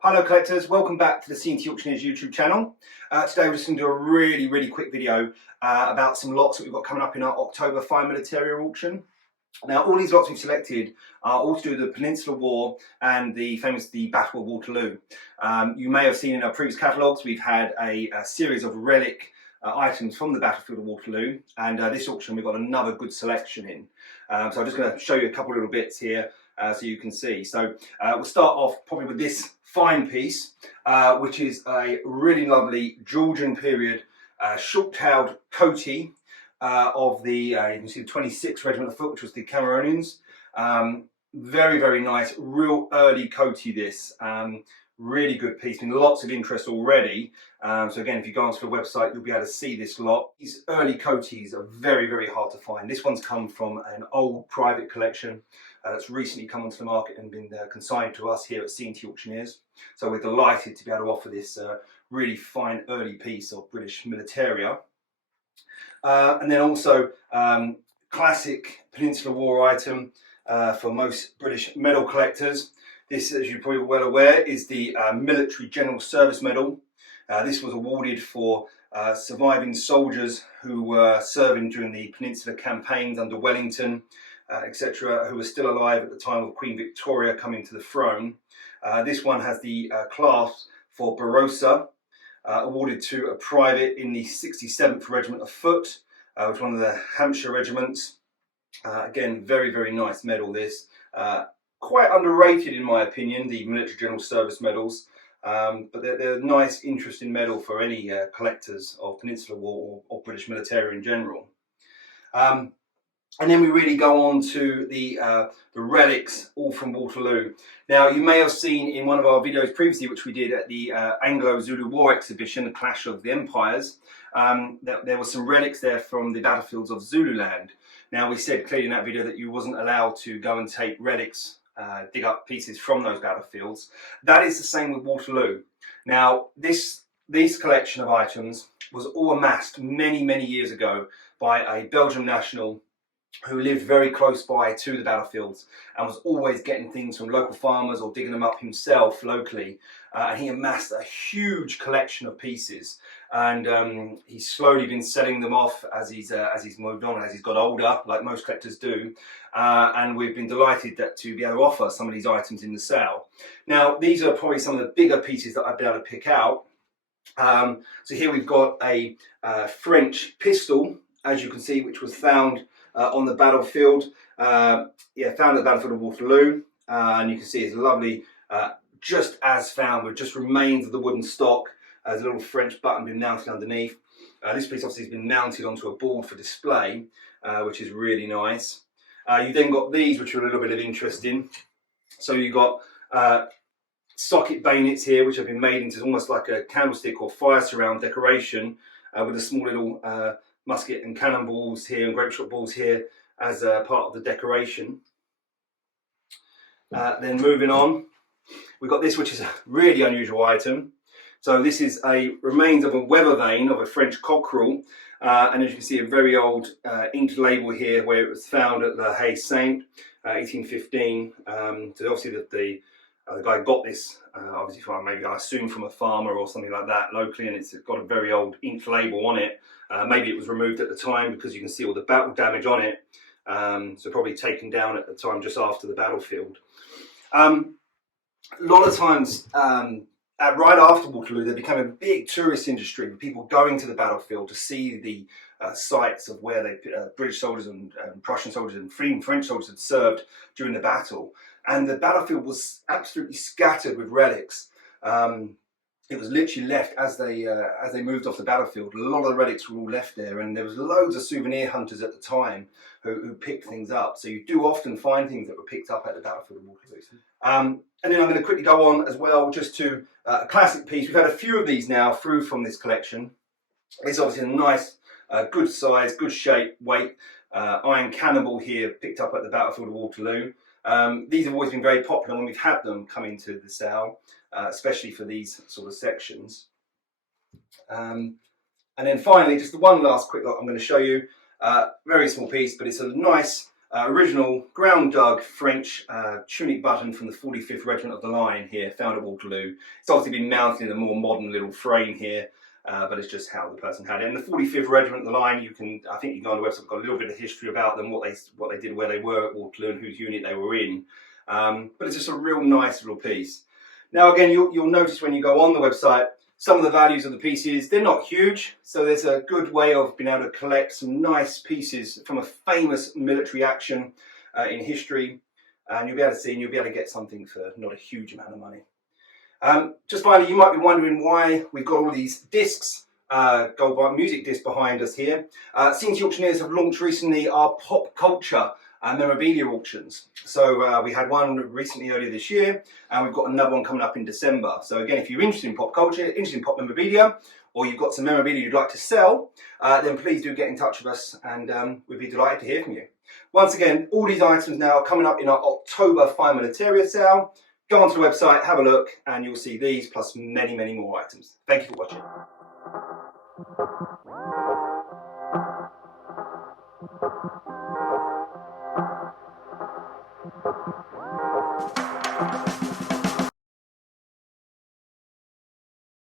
Hello collectors, welcome back to the C&T Auctioneers YouTube channel. Today we're just going to do a really quick video about some lots that we've got coming up in our October fine Militaria auction. Now all these lots we've selected are all to do with the Peninsular War and the Battle of Waterloo. You may have seen in our previous catalogues we've had a series of relic items from the battlefield of Waterloo, and this auction we've got another good selection in. So I'm just going to show you a couple of little bits here so you can see. So we'll start off probably with this fine piece, which is a really lovely Georgian period short-tailed coatee of the, you can see the 26th Regiment of Foot, which was the Cameronians. Very nice, real early coatee this. Really good piece, been lots of interest already. So again, if you go onto the website, you'll be able to see this lot. These early coatees are very hard to find. This one's come from an old private collection that's recently come onto the market and been consigned to us here at C&T Auctioneers. So we're delighted to be able to offer this really fine early piece of British Militaria. And then also classic Peninsular War item for most British medal collectors. This, as you're probably well aware, is the Military General Service Medal. This was awarded for surviving soldiers who were serving during the Peninsular campaigns under Wellington, etc., who were still alive at the time of Queen Victoria coming to the throne. This one has the clasp for Barossa, awarded to a private in the 67th Regiment of Foot, which is one of the Hampshire regiments. Again, very nice medal this. Quite underrated in my opinion, the Military General Service medals, but they're a nice, interesting medal for any collectors of Peninsular War or British military in general. And then we really go on to the relics, all from Waterloo. Now, you may have seen in one of our videos previously, which we did at the Anglo-Zulu War exhibition, the Clash of the Empires, that there were some relics there from the battlefields of Zululand. Now, we said clearly in that video that you wasn't allowed to go and take relics, dig up pieces from those battlefields. That is the same with Waterloo. Now, this collection of items was all amassed many years ago by a Belgian national who lived very close by to the battlefields and was always getting things from local farmers or digging them up himself locally. And he amassed a huge collection of pieces, and he's slowly been selling them off as he's moved on, as he's got older, like most collectors do. And we've been delighted to be able to offer some of these items in the sale. Now, these are probably some of the bigger pieces that I've been able to pick out. So here we've got a French pistol, as you can see, which was found on the battlefield, found at the battlefield of Waterloo, and you can see it's lovely, just as found, with just remains of the wooden stock. There's a little French button been mounted underneath. This piece obviously has been mounted onto a board for display, which is really nice. You then got these, which are a little bit of interesting. So you've got socket bayonets here, which have been made into almost like a candlestick or fire surround decoration, with a small little musket and cannonballs here and grape shot balls here as part of the decoration. Then moving on, we've got this, which is a really unusual item. So this is a remains of a weather vane of a French cockerel, and as you can see, a very old inked label here where it was found at La Haye Saint, 1815. So obviously the guy got this, obviously from, maybe I assume from a farmer or something like that locally, and it's got a very old inked label on it. Maybe it was removed at the time because you can see all the battle damage on it, so probably taken down at the time just after the battlefield. A lot of times, right after Waterloo, there became a big tourist industry with people going to the battlefield to see the sites of where British soldiers and Prussian soldiers and French soldiers had served during the battle. And the battlefield was absolutely scattered with relics. It was literally left as they moved off the battlefield. A lot of the relics were all left there, and there was loads of souvenir hunters at the time who picked things up. So you do often find things that were picked up at the battlefield of Waterloo. And then I'm going to quickly go on as well, just to a classic piece. We've had a few of these now through from this collection. It's obviously a nice, good size, good shape, weight iron cannonball here, picked up at the battlefield of Waterloo. These have always been very popular when we've had them come into the sale, especially for these sort of sections. And then finally, just the one last quick lot I'm going to show you. Very small piece, but it's a nice Original ground dug French tunic button from the 45th Regiment of the Line here, found at Waterloo. It's obviously been mounted in a more modern little frame here, but it's just how the person had it. And the 45th Regiment of the Line, I think you can go on the website, got a little bit of history about them, what they did, where they were at Waterloo and whose unit they were in. But it's just a real nice little piece. Now again, you'll notice when you go on the website, some of the values of the pieces, they're not huge, so there's a good way of being able to collect some nice pieces from a famous military action in history, and you'll be able to see and you'll be able to get something for not a huge amount of money. Just finally, you might be wondering why we've got all these discs, gold bar music discs behind us here. CNC Auctioneers have launched recently our pop culture memorabilia auctions. So we had one recently earlier this year, and we've got another one coming up in December. So again, if you're interested in pop culture, interested in pop memorabilia, or you've got some memorabilia you'd like to sell, then please do get in touch with us, and we'd be delighted to hear from you. Once again, all these items now are coming up in our October Fine Militaria sale. Go onto the website, have a look, and you'll see these plus many, many more items. Thank you for watching.